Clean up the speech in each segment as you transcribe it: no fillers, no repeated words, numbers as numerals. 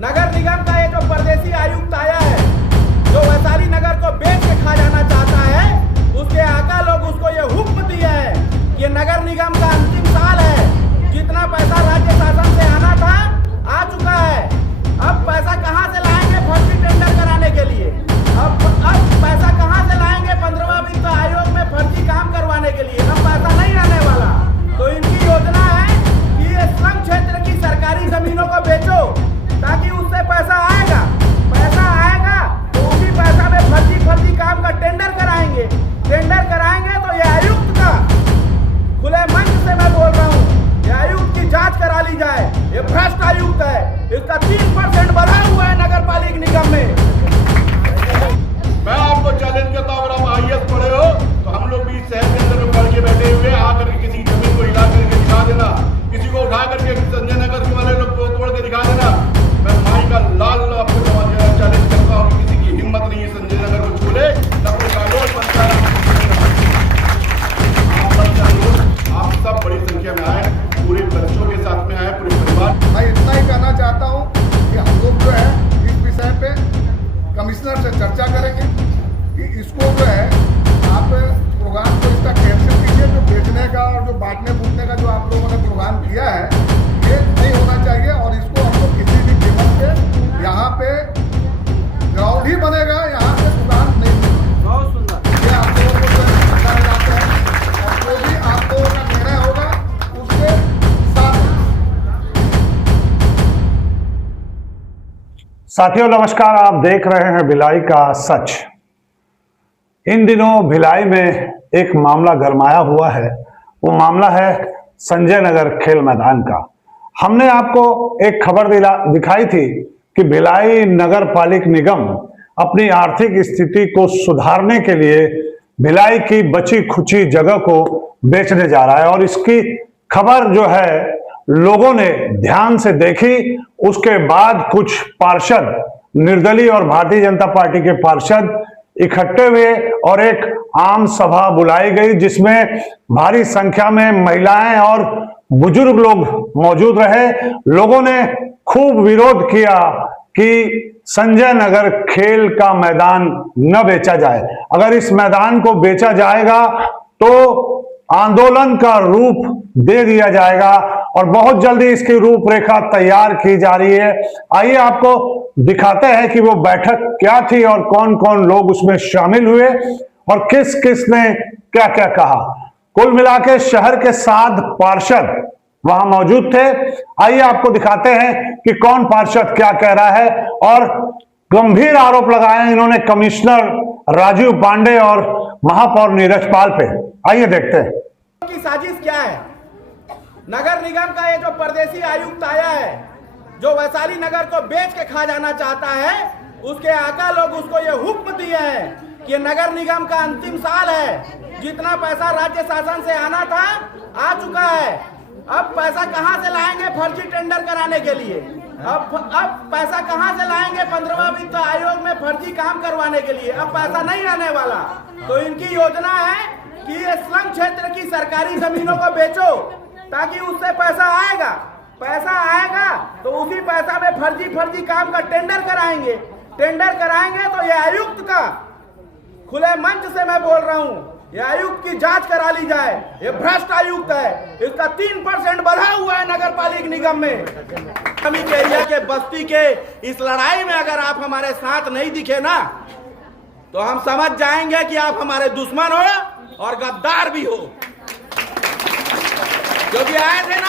नगर निगम का ये जो परदेसी आयुक्त आया है, जो वैशाली नगर को बेच के खा जाना चाहता है, उसके आका लोग उसको ये हुक्म दिए हैं कि नगर निगम का अंतिम साल है। जितना पैसा राज्य शासन से आना था आ चुका है। अब पैसा कहां से लाएंगे फर्जी टेंडर कराने के लिए? अब पैसा कहां से लाएंगे 15वां वित्त आयोग में फर्जी काम करवाने के लिए? अब पैसा नहीं आने वाला। तो इनकी योजना है कि ये श्रम क्षेत्र की सरकारी जमीनों को बेचो ताकि उससे पैसा आएगा। पैसा आएगा तो उसी पैसा में फर्जी काम का टेंडर कराएंगे। टेंडर कराएंगे तो ये आयुक्त का खुले मंच से मैं बोल रहा हूँ, ये आयुक्त की जांच करा ली जाए। ये भ्रष्ट आयुक्त है, इसका 3% बढ़ा हुआ है नगर पालिका निगम में। मैं आपको चैलेंज करता हूँ, अगर आप IAS पढ़े हो तो हम लोग भी इस शहर के अंदर में पढ़ के बैठे हुए आकर के किसी जमीन को हिला करके दिखा देना, किसी को उठा करके संजय नगर के वाले लोग को तोड़ के दिखा देना। मैं माई का लाल आपको चैलेंज करता हूँ, किसी की हिम्मत नहीं है संजय नगर को छूले न कोई कानून बनता है। आप सब बड़ी संख्या में आए, पूरे बच्चों के साथ में आए, पूरे परिवार। मैं इतना ही कहना चाहता हूँ कि हम लोग जो है इस विषय पे कमिश्नर से चर्चा करेंगे कि इसको जो है आप प्रोग्राम को इसका कैंसिल कीजिए। जो बेचने का और जो बांटने बूटने का जो आप लोगों ने प्रोग्राम किया है, ये नहीं होना चाहिए। और इसको हम लोग किसी भी कीमत पे यहाँ पे ग्राउंड ही बनेगा, यहाँ पे दुकान नहीं बनेगी। बहुत सुंदर। ये आप लोगों को जो है बताए जाते हैं और जो भी आप लोगों का निर्णय होगा उसके साथ। साथियों नमस्कार, आप देख रहे हैं भिलाई का सच। इन दिनों भिलाई में एक मामला गरमाया हुआ है। वो मामला है संजय नगर खेल मैदान का। हमने आपको एक खबर दिखाई थी कि भिलाई नगर पालिका निगम अपनी आर्थिक स्थिति को सुधारने के लिए भिलाई की बची खुची जगह को बेचने जा रहा है। और इसकी खबर जो है लोगों ने ध्यान से देखी। उसके बाद कुछ पार्षद, निर्दलीय और भारतीय जनता पार्टी के पार्षद इकट्ठे हुए और एक आम सभा बुलाई गई, जिसमें भारी संख्या में महिलाएं और बुजुर्ग लोग मौजूद रहे। लोगों ने खूब विरोध किया कि संजय नगर खेल का मैदान न बेचा जाए। अगर इस मैदान को बेचा जाएगा तो आंदोलन का रूप दे दिया जाएगा और बहुत जल्दी इसकी रूपरेखा तैयार की जा रही है। आइए आपको दिखाते हैं कि वो बैठक क्या थी और कौन कौन लोग उसमें शामिल हुए और किस किस ने क्या क्या कहा। कुल मिला के शहर के 7 पार्षद वहां मौजूद थे। आइए आपको दिखाते हैं कि कौन पार्षद क्या कह रहा है। और गंभीर आरोप लगाए इन्होंने कमिश्नर राजीव पांडे और महापौर नीरज पाल पे। आइए देखते हैं की साजिश क्या है। नगर निगम का ये जो परदेसी आयुक्त आया है, जो वैशाली नगर को बेच के खा जाना चाहता है, उसके आका लोग उसको ये हुक्म दिए हैं कि नगर निगम का अंतिम साल है। जितना पैसा राज्य शासन से आना था आ चुका है। अब पैसा कहां से लाएंगे फर्जी टेंडर कराने के लिए? अब पैसा कहां से लाएंगे 15वां वित्त आयोग में फर्जी काम करवाने के लिए? अब पैसा नहीं आने वाला। तो इनकी योजना है कि ये श्रम क्षेत्र की सरकारी जमीनों को बेचो ताकि उससे पैसा आएगा। पैसा आएगा तो उसी पैसा में फर्जी काम का टेंडर कराएंगे। टेंडर कराएंगे तो ये आयुक्त का खुले मंच से मैं बोल रहा हूँ, ये आयुक्त की जांच करा ली जाए। ये भ्रष्ट आयुक्त है, इसका 3% बढ़ा हुआ है नगर पालिका निगम में। कमी के एरिया के बस्ती के इस लड़ाई में अगर आप हमारे साथ नहीं दिखे ना, तो हम समझ जाएंगे कि आप हमारे दुश्मन हो और गद्दार भी हो। क्योंकि आए थे ना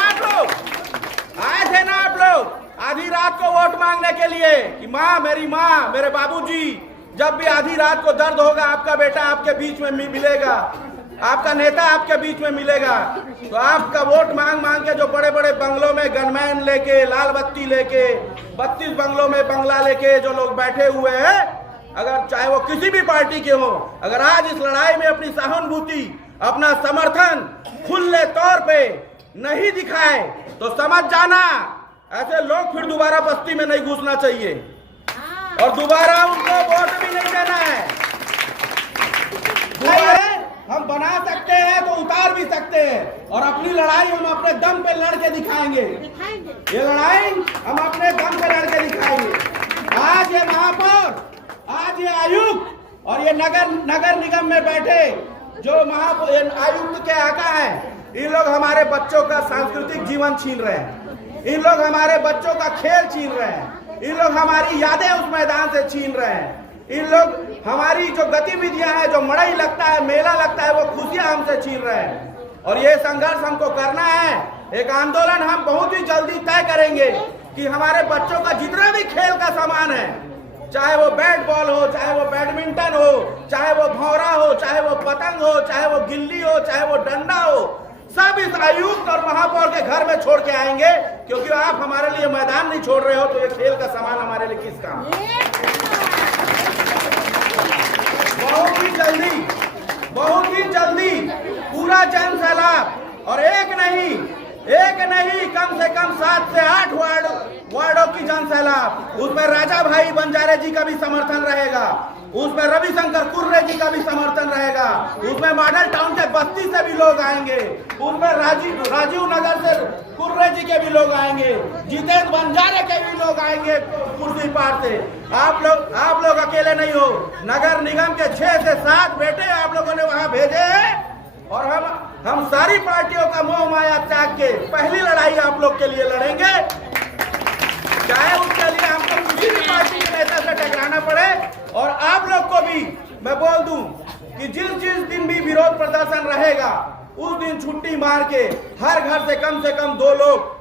आप लोग आधी रात को वोट मांगने के लिए कि माँ, मेरी माँ, मेरे बाबूजी, जब भी आधी रात को दर्द होगा आपका बेटा आपके बीच में मिलेगा, आपका नेता आपके बीच में मिलेगा। तो आपका वोट मांग के जो बड़े बड़े बंगलों में गनमैन लेके, लाल बत्ती लेके, 32 बंगलों में बंगला लेके जो लोग बैठे हुए हैं, अगर चाहे वो किसी भी पार्टी के हो, अगर आज इस लड़ाई में अपनी सहानुभूति, अपना समर्थन खुले तौर पे नहीं दिखाए तो समझ जाना ऐसे लोग फिर दोबारा बस्ती में नहीं घुसना चाहिए और दोबारा उनको वोट भी नहीं देना है। हम बना सकते हैं तो उतार भी सकते हैं, और अपनी लड़ाई हम अपने दम पे लड़ के दिखाएंगे। ये लड़ाई हम अपने दम पे लड़ के दिखाएंगे। आज ये महापौर, आज ये आयुक्त और ये नगर निगम में बैठे जो आयुक्त के आका हैं, इन लोग हमारे बच्चों का सांस्कृतिक जीवन छीन रहे हैं, इन लोग हमारे बच्चों का खेल छीन रहे हैं, इन लोग हमारी यादें उस मैदान से छीन रहे हैं, इन लोग हमारी जो गतिविधियां हैं, जो मड़ई लगता है, मेला लगता है, वो खुशियां हमसे छीन रहे हैं। और ये संघर्ष हमको करना है। एक आंदोलन हम बहुत ही जल्दी तय करेंगे कि हमारे बच्चों का जितना भी खेल का सामान है, चाहे वो बैट बॉल हो, चाहे वो बैडमिंटन हो, चाहे वो भौरा हो, चाहे वो पतंग हो, चाहे वो गिल्ली हो, चाहे वो डंडा हो, सब इस आयुक्त और महापौर के घर में छोड़ के आएंगे। क्योंकि आप हमारे लिए मैदान नहीं छोड़ रहे हो, तो ये खेल का सामान हमारे लिए किस काम? बहुत ही जल्दी पूरा जन सैलाब, और एक नहीं कम से कम 7 से 8 वार्डों की जन सैलाब। उसमें राजा भाई बंजारे जी का भी समर्थन रहेगा, उसमें रविशंकर कुर्रे जी का भी समर्थन रहेगा, उसमें मॉडल टाउन के बस्ती से भी लोग आएंगे, उसमें राजीव नगर से कुर्रे जी के भी लोग आएंगे, जितेंद्र बंजारे के भी लोग आएंगे कुर्सी पार से। आप लोग अकेले नहीं हो। नगर निगम के 6 से 7 बेटे आप लोगों ने वहां भेजे हैं, और हम सारी पार्टियों का मोह माया त्याग के पहली लड़ाई आप लोग के लिए लड़ेंगे, चाहे उसके लिए हमको किसी भी पार्टी के नेता से टकराना पड़े। और आप लोग को भी मैं बोल दूं कि जिस दिन भी विरोध प्रदर्शन रहेगा, उस दिन छुट्टी मार के हर घर से कम 2 लोग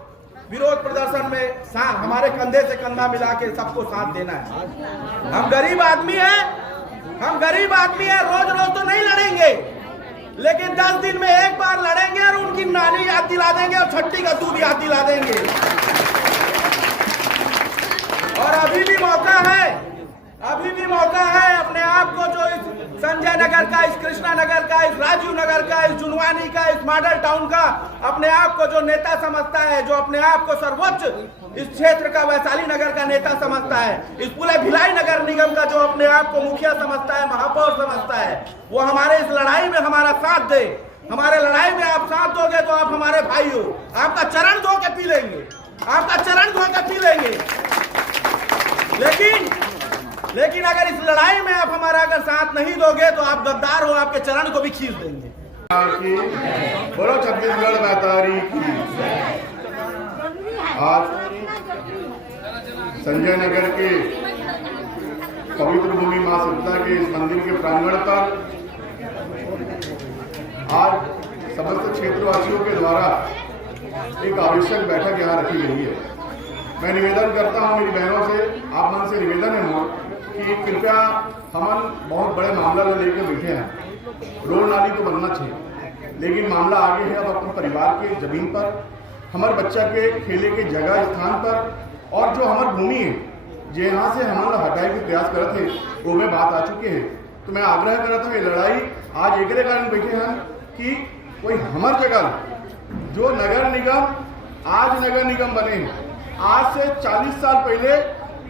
विरोध प्रदर्शन में हमारे कंधे से कंधा मिला के सबको साथ देना है। हम गरीब आदमी हैं, रोज तो नहीं लड़ेंगे, लेकिन 10 दिन में एक बार लड़ेंगे और उनकी नानी याद दिला देंगे और छट्टी का दूध याद दिला देंगे। और अभी भी मौका है अपने आप को, जो इस संजय नगर का, इस कृष्णा नगर का, इस राजीव नगर का, इस जुनवानी का, इस मॉडल टाउन का अपने आप को जो नेता समझता है, जो अपने आप को सर्वोच्च इस क्षेत्र का वैशाली नगर का नेता समझता है, इस पूरे भिलाई नगर निगम का जो अपने आप को मुखिया समझता है, महापौर समझता है, वो हमारे इस लड़ाई में हमारा साथ दे। हमारे लड़ाई में आप साथ दोगे तो आप हमारे भाई हो। आपका चरण धो के पी लेंगे, लेकिन अगर इस लड़ाई में आप हमारा अगर साथ नहीं दोगे तो आप गद्दार हो, आपके चरण को भी खींच देंगे। बोलो छत्तीसगढ़ बेहतरी की। आज संजय नगर के पवित्र भूमि मां शीतला के इस मंदिर के प्रांगण पर आज समस्त क्षेत्रवासियों के द्वारा एक आवश्यक बैठक यहाँ रखी गई है। मैं निवेदन करता हूँ मेरी बहनों से, आप मन से निवेदन है मोर कि कृपया हम बहुत बड़े मामला लेकर बैठे हैं। रोड नाली तो बनना चाहिए, लेकिन मामला आगे है अब अपने परिवार के जमीन पर, हमारे बच्चा के खेले के जगह स्थान पर, और जो हमारी भूमि है जो यहाँ से हमारा हटाए के प्रयास करते थे वो में बात आ चुके हैं। तो मैं आग्रह कर रहा था ये लड़ाई आज एक कारण बैठे हैं कि कोई हमार जगह जो नगर निगम आज नगर निगम बने हैं, आज से 40 साल पहले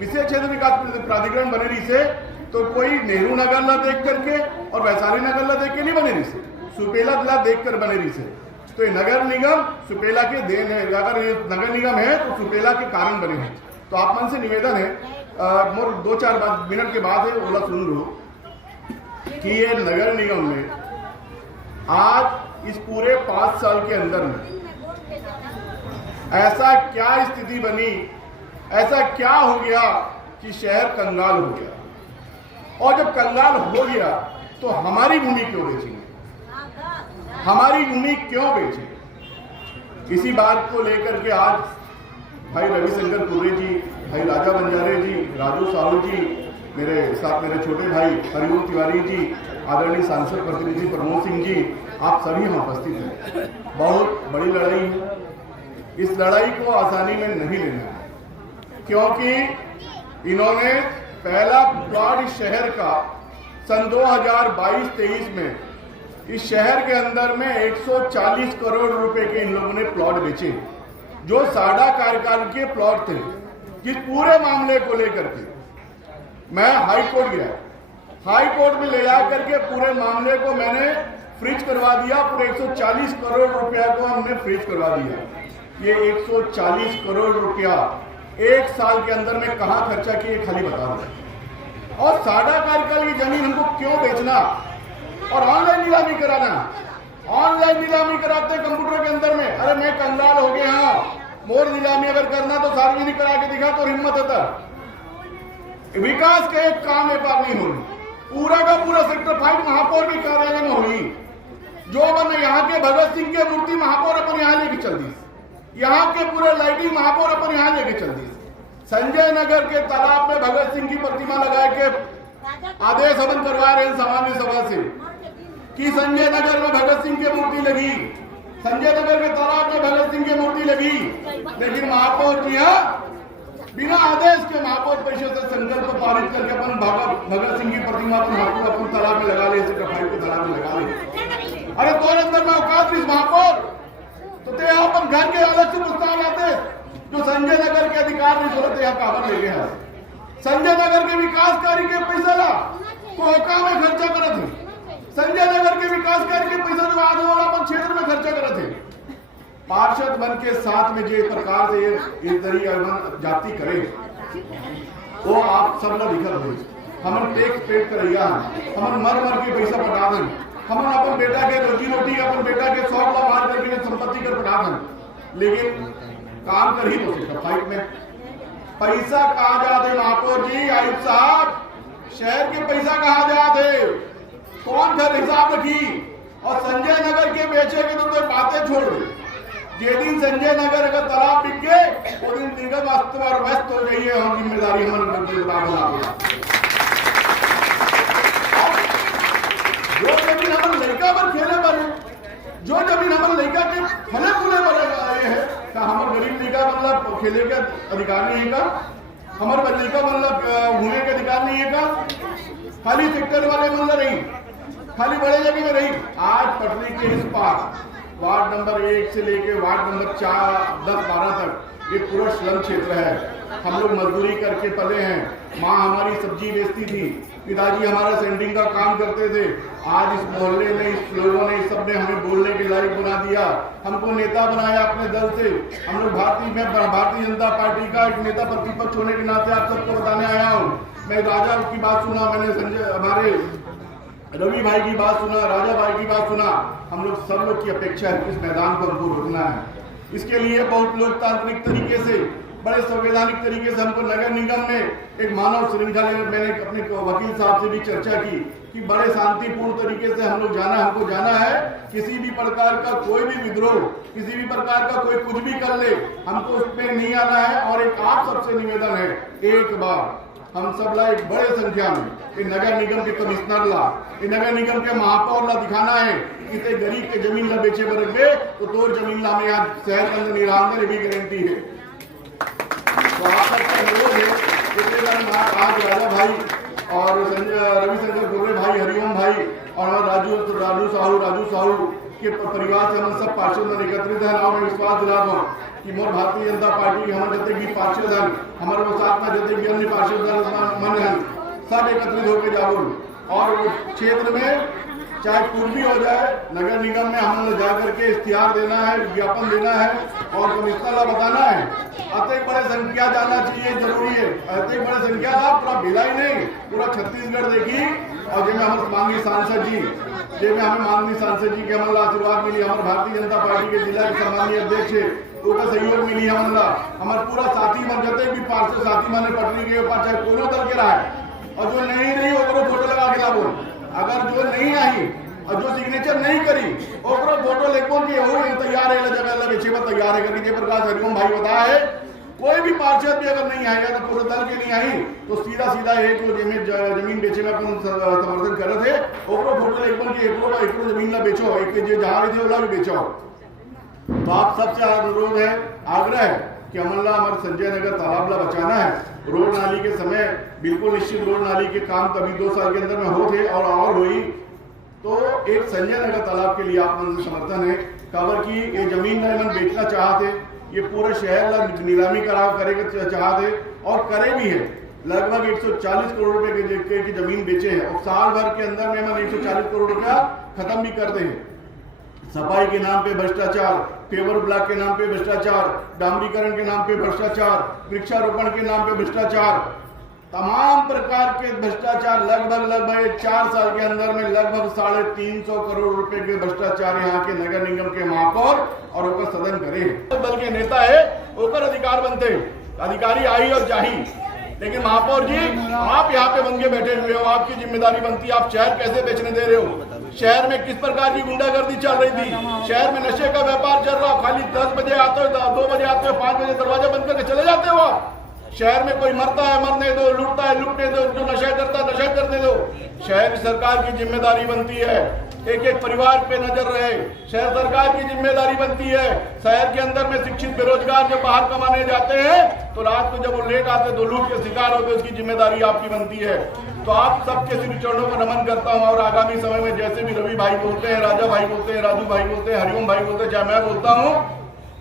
विशेष क्षेत्र विकास प्राधिकरण बने रही से, तो कोई नेहरू नगर ला देख करके और वैशाली नगर ला देख के नहीं बने रही से, सुपेला ला देख कर बने रही से। तो ये नगर निगम सुपेला के देन है, अगर ये नगर निगम है तो सुपेला के कारण बने हैं। तो आप मन से निवेदन है, मोर 2-4 मिनट के बाद है बोला सुन लो कि ये नगर निगम में आज इस पूरे 5 साल के अंदर में ऐसा क्या स्थिति बनी, ऐसा क्या हो गया कि शहर कंगाल हो गया। और जब कंगाल हो गया तो हमारी भूमि क्यों बेचेंगे, हमारी भूमि क्यों बेचेंगे। इसी बात को लेकर के आज भाई रविशंकर कुर्रे जी, भाई राजा बंजारे जी, राजू साहू जी, मेरे साथ मेरे छोटे भाई हरिओम तिवारी जी, आदरणीय सांसद प्रतिनिधि प्रमोद सिंह जी, आप सभी हम उपस्थित हैं। बहुत बड़ी लड़ाई है, इस लड़ाई को आसानी में नहीं लेना है, क्योंकि इन्होंने पहला प्लॉट इस शहर का सन 2022-23 में इस शहर के अंदर में 140 करोड़ रुपए के इन लोगों ने प्लॉट बेचे, जो साडा कार्यकाल के प्लॉट थे। जिस पूरे मामले को लेकर के मैं हाई कोर्ट गया, हाई कोर्ट में ले जाकर के पूरे मामले को मैंने फ्रीज करवा दिया। पूरे 140 करोड़ रुपया को हमने फ्रीज करवा दिया। ये 140 करोड़ रुपया 1 साल के अंदर में कहां खर्चा किए खाली बता दें। और साडा कार्यकाल की जमीन हमको क्यों बेचना और ऑनलाइन नीलामी कराना? ऑनलाइन नीलामी कराते कंप्यूटर के अंदर में। अरे मैं कंगाल हो गया, हाँ, मोर नीलामी अगर करना तो सार्वजनिक करा के दिखा तो हिम्मत होता। विकास के एक काम में बात नहीं होगी। पूरा का पूरा सेक्टर 5 महापौर के कार्यालय में होगी। जो बने यहाँ के भगत सिंह के मूर्ति महापौर अपन यहाँ लेके चल दी, यहाँ के पूरे लाइटिंग महापौर अपन यहाँ लेके चल दी। संजय नगर के तालाब में भगत सिंह की प्रतिमा लगा के आदेश हवन करवा रहे हैं सामान्य सभा से कि संजय नगर में भगत सिंह की मूर्ति लगी, संजय नगर के तालाब में भगत सिंह की मूर्ति लगी। लेकिन महापौर जी यहाँ बिना आदेश के महापौर परिषद से संकल्प पारित करके अपन भगत सिंह की प्रतिमा अपन तालाब में लगा ले, के तालाब में लगा ले। अरे तो अंदर में औकात इस महापौर तो ते अपन घर के अलग से प्रस्ताव आते जो संजय नगर के अधिकार नहीं जरूरत यहाँ काबर ले गया। संजय नगर के विकास कार्य के पैसा ला तो औकात में खर्चा करे थे। संजय नगर के विकास कार्य के पैसा जो आधे वाला अपन क्षेत्र में खर्चा करे थे। पार्षद बन के साथ में जो प्रकार से इस तरीके जाति करे वो आप सब लोग दिखत हो। हम टैक्स पेड करैया, हम मर के पैसा पटा दें, हम अपन बेटा के रोजी रोटी अपन बेटा के 100 लाख मार करके संपत्ति कर पटा दें। लेकिन काम कर ही तो सकता फाइट में पैसा कहाँ जाते महापौर जी, आयुक्त साहब, शहर के पैसा कहाँ जाते, कौन घर हिसाब रखी। और संजय नगर के बेचे के तो बातें छोड़ दे। जे दिन संजय नगर अगर तालाब बिक गए वो दिन निगम वास्तव और व्यस्त हो गई है और जिम्मेदारी हमारे जो जमीन हमारे लड़का पर खेले बने, जो जमीन हमारे लड़का के फले फूले बने आए हैं का हमारे गरीब लड़का मतलब खेले के अधिकार नहीं है का, हमारे लड़का मतलब घूमने के अधिकार नहीं है का। खाली सेक्टर वाले मतलब नहीं, खाली बड़े जगह में नहीं। आज पटरी के इस पार वार्ड नंबर 1 से लेके वार्ड नंबर 4, 10, 12 तक ये पूरा स्लम क्षेत्र है। हम लोग मजदूरी करके पले हैं। माँ हमारी सब्जी बेचती थी, पिताजी हमारा सेंडिंग का काम करते थे। आज इस मोहल्ले ने, इस लोगों ने, इस सब ने हमें बोलने के लायक बना दिया, हमको नेता बनाया अपने दल से। हम लोग भारतीय जनता पार्टी का एक नेता प्रतिपक्ष होने के नाते आप सबको बताने आया हूँ। मैं राजा की बात सुना, मैंने संजय हमारे रवि भाई की बात सुना, राजा भाई की बात सुना। हम लोग सब लोग की अपेक्षा है कि इस मैदान को हमको रोकना है। इसके लिए बहुत लोकतांत्रिक तरीके से, बड़े संवैधानिक तरीके से हमको नगर निगम में एक मानव श्रृंखला, मैंने अपने वकील साहब से भी चर्चा की कि बड़े शांतिपूर्ण तरीके से हम लोग हमको जाना है। किसी भी प्रकार का कोई भी विद्रोह, किसी भी प्रकार का कोई कुछ भी कर ले, हमको उस पर नहीं आना है। और एक आप सबसे निवेदन है, एक बार हम सब ला एक बड़े संख्या में नगर निगम के कमिश्नर ला, नगर निगम के महापौर ला दिखाना है कि ते गरीब के जमीन ला बेचे बरगे तो तोर जमीन ला में आज शहर के अंदर निरांदर भी गारंटी है। तो आप सबका अनुरोध है कि आज राजा भाई और रविशंकर गुर्रे भाई, हरिओम भाई और राजू साहू के परिवार से हम सब पार्षद एकत्रित है। और मैं विश्वास दिलाता हूँ कि मोर भारतीय जनता पार्टी के हमारे जते भी पार्षद हैं, हमारे साथ में जते भी अन्य पार्षद मन हैं, सब एकत्रित होकर जाओ। और क्षेत्र में चाहे कुछ भी हो जाए, नगर निगम में हम जा करके इश्तिहार देना है, विज्ञापन देना है और कमिश्नर का बताना है। अत्यधिक बड़े संख्या जाना चाहिए, जरूरी है। अत्यधिक बड़े संख्या था पूरा भिलाई नहीं, पूरा छत्तीसगढ़ देखी। और जिसमें हमारे माननीय सांसद जी, जिसमें हमें माननीय सांसद जी के हमारा आशीर्वाद मिली, हमारे भारतीय जनता पार्टी के जिला के सम्मानीय अध्यक्ष उनका सहयोग मिली हमारा पूरा साथी मन जते भी पार्षद साथी माने पटरी के ऊपर चाहे कोनो दल के रहा है। और जो नहीं ओकरो फोटो लगा के लाबो, अगर जो नहीं आई और जो सिग्नेचर नहीं करी ओकरो फोटो लेको कि हो तैयार है जगह ला बेचे में तैयार है करके प्रकाश हरिओम भाई बताया है। कोई भी पार्षद भी अगर नहीं आएगा तो पूरे दल के नहीं आई तो सीधा एक जमीन बेचे में अपन समर्थन कर रहे थे ओकरो फोटो लेको कि एकरो जमीन ला बेचो, एक जे जहां थे ओला भी बेचो। तो आप सबसे अनुरोध है, आग्रह है कि अमला हमारे संजय नगर तालाब ला बचाना है। रोड नाली के समय बिल्कुल निश्चित रोड नाली के काम कभी 2 साल के अंदर में हो थे और हुई तो एक संजय नगर तालाब के लिए आप मन समर्थन है। काबर की ये जमीन मन बेचना चाहते, ये पूरे शहर ला नीलामी कराव करेगा चाहते और करे भी है। लगभग 140 करोड़ रुपए की जमीन बेचे हैं और साल भर के अंदर में हम 140 करोड़ रुपया खत्म भी कर दें। सफाई के नाम पे भ्रष्टाचार, पेवर ब्लॉक के नाम पे भ्रष्टाचार, डामरीकरण के नाम पे भ्रष्टाचार, वृक्षारोपण के नाम पे भ्रष्टाचार, तमाम प्रकार के भ्रष्टाचार लगभग 4 साल के अंदर में लगभग 350 करोड़ रुपए के भ्रष्टाचार यहाँ के नगर निगम के महापौर और ओकर सदन करे। दल के नेता है ओकर अधिकार बनते, अधिकारी आई और जाही, लेकिन महापौर जी आप यहाँ पे बन के बैठे हुए हो, आपकी जिम्मेदारी बनती है। आप शहर कैसे बेचने दे रहे हो? शहर में किस प्रकार की गुंडागर्दी चल रही थी? शहर में नशे का व्यापार चल रहा, खाली 10 बजे आते हो, 2 बजे आते हो, 5 बजे दरवाजा बंद करके चले जाते हो आप। शहर में कोई मरता है मरने दो, लूटता है लूटने दो, जो नशा करता है नशा करने दो। शहर सरकार की जिम्मेदारी बनती है एक एक परिवार पे नजर रहे, शहर सरकार की जिम्मेदारी बनती है। शहर के अंदर में शिक्षित बेरोजगार जब बाहर कमाने जाते हैं तो रात को जब वो लेट आते तो लूट के शिकार होते, उसकी जिम्मेदारी आपकी बनती है। तो आप सबके श्री चरणों को नमन करता हूँ और आगामी समय में जैसे भी रवि भाई बोलते हैं, राजा भाई बोलते हैं, राजू भाई बोलते हैं, हरिओम भाई बोलते हैं, चाहे मैं बोलता हूँ,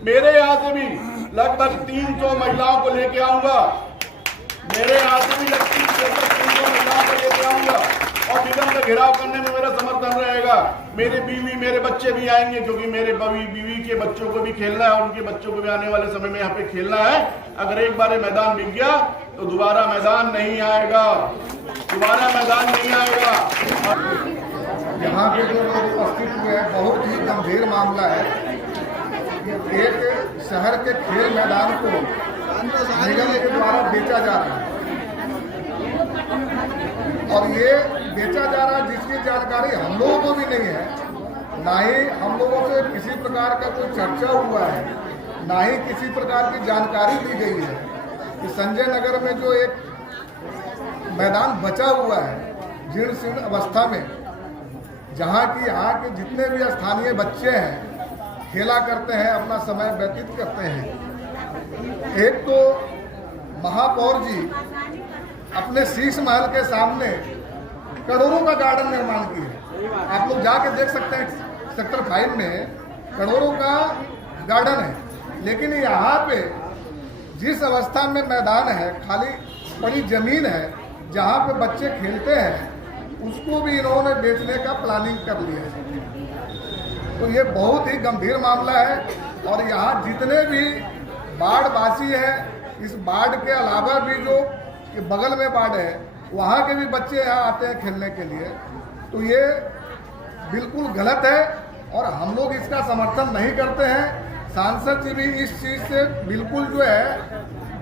मेरे यहाँ से भी लगभग 300 महिलाओं को लेके आऊंगा, मेरे यहाँ से भी लगभग 300 महिलाओं को लेके आऊंगा और निगम का घेराव करने में मेरा समर्थन रहेगा। मेरे बीवी मेरे बच्चे भी आएंगे, क्योंकि मेरे बीवी के बच्चों को भी खेलना है और उनके बच्चों को भी आने वाले समय में यहाँ पे खेलना है। अगर एक बार मैदान बिक गया तो दोबारा मैदान नहीं आएगा, दोबारा मैदान नहीं आएगा। यहाँ पे जो लोग उपस्थित हुए हैं, बहुत ही गंभीर मामला है। एक शहर के खेल मैदान को निगम के द्वारा बेचा जा रहा है और ये बेचा जा रहा है जिसकी जानकारी हम लोगों को भी नहीं है, ना ही हम लोगों से किसी प्रकार का कोई चर्चा हुआ है, ना ही किसी प्रकार की जानकारी दी गई है कि संजय नगर में जो एक मैदान बचा हुआ है जीर्ण शीर्ण अवस्था में, जहाँ की यहाँ के जितने भी स्थानीय बच्चे हैं खेला करते हैं, अपना समय व्यतीत करते हैं। एक तो महापौर जी अपने शीश महल के सामने करोड़ों का गार्डन निर्माण किए। आप लोग जाके देख सकते हैं सेक्टर 5 में करोड़ों का गार्डन है, लेकिन यहाँ पे जिस अवस्था में मैदान है, खाली बड़ी जमीन है जहाँ पे बच्चे खेलते हैं, उसको भी इन्होंने बेचने का प्लानिंग कर लिया है। तो ये बहुत ही गंभीर मामला है और यहाँ जितने भी बाढ़वासी हैं, इस बाढ़ के अलावा भी जो कि बगल में बाढ़ है वहाँ के भी बच्चे यहाँ आते हैं खेलने के लिए, तो ये बिल्कुल गलत है और हम लोग इसका समर्थन नहीं करते हैं। सांसद जी भी इस चीज़ से बिल्कुल जो है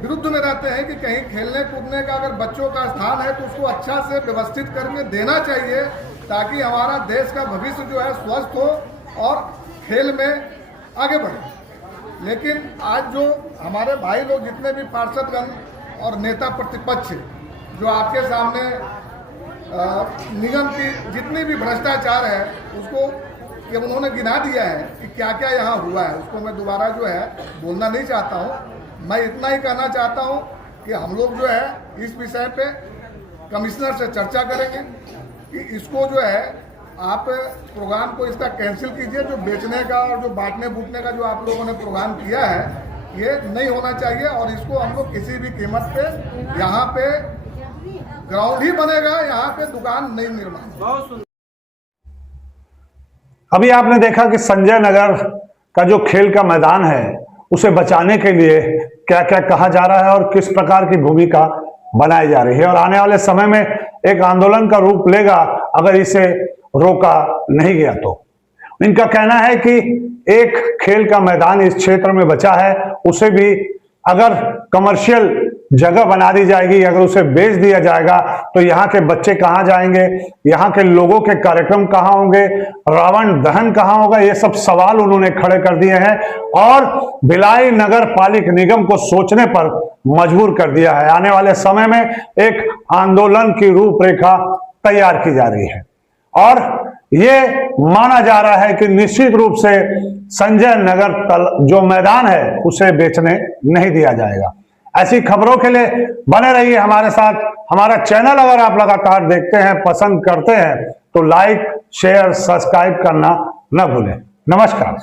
विरुद्ध में रहते हैं कि कहीं खेलने कूदने का अगर बच्चों का स्थान है तो उसको अच्छा से व्यवस्थित करके देना चाहिए, ताकि हमारा देश का भविष्य जो है स्वस्थ हो और खेल में आगे बढ़े। लेकिन आज जो हमारे भाई लोग जितने भी पार्षदगण और नेता प्रतिपक्ष जो आपके सामने निगम की जितनी भी भ्रष्टाचार है उसको ये उन्होंने गिना दिया है कि क्या क्या यहाँ हुआ है, उसको मैं दोबारा जो है बोलना नहीं चाहता हूँ। मैं इतना ही कहना चाहता हूँ कि हम लोग जो है इस विषय पे कमिश्नर से चर्चा करेंगे कि इसको जो है आप प्रोग्राम को इसका कैंसिल कीजिए। जो बेचने का और जो बांटने बूटने का जो आप लोगों ने प्रोग्राम किया है ये नहीं होना चाहिए और इसको हम लोग किसी भी कीमत पे यहाँ पे ग्राउंड ही बनेगा, यहाँ पे दुकान नहीं निर्माण। अभी आपने देखा कि संजय नगर का जो खेल का मैदान है उसे बचाने के लिए क्या क्या कहा जा रहा है और किस प्रकार की भूमिका बनाई जा रही है और आने वाले समय में एक आंदोलन का रूप लेगा अगर इसे रोका नहीं गया तो। इनका कहना है कि एक खेल का मैदान इस क्षेत्र में बचा है, उसे भी अगर कमर्शियल जगह बना दी जाएगी, अगर उसे बेच दिया जाएगा तो यहाँ के बच्चे कहाँ जाएंगे, यहाँ के लोगों के कार्यक्रम कहाँ होंगे, रावण दहन कहाँ होगा, ये सब सवाल उन्होंने खड़े कर दिए हैं और भिलाई नगर पालिक निगम को सोचने पर मजबूर कर दिया है। आने वाले समय में एक आंदोलन की रूपरेखा तैयार की जा रही है और ये माना जा रहा है कि निश्चित रूप से संजय नगर जो मैदान है उसे बेचने नहीं दिया जाएगा। ऐसी खबरों के लिए बने रहिए हमारे साथ। हमारा चैनल अगर आप लगातार देखते हैं, पसंद करते हैं तो लाइक, शेयर, सब्सक्राइब करना न भूलें। नमस्कार।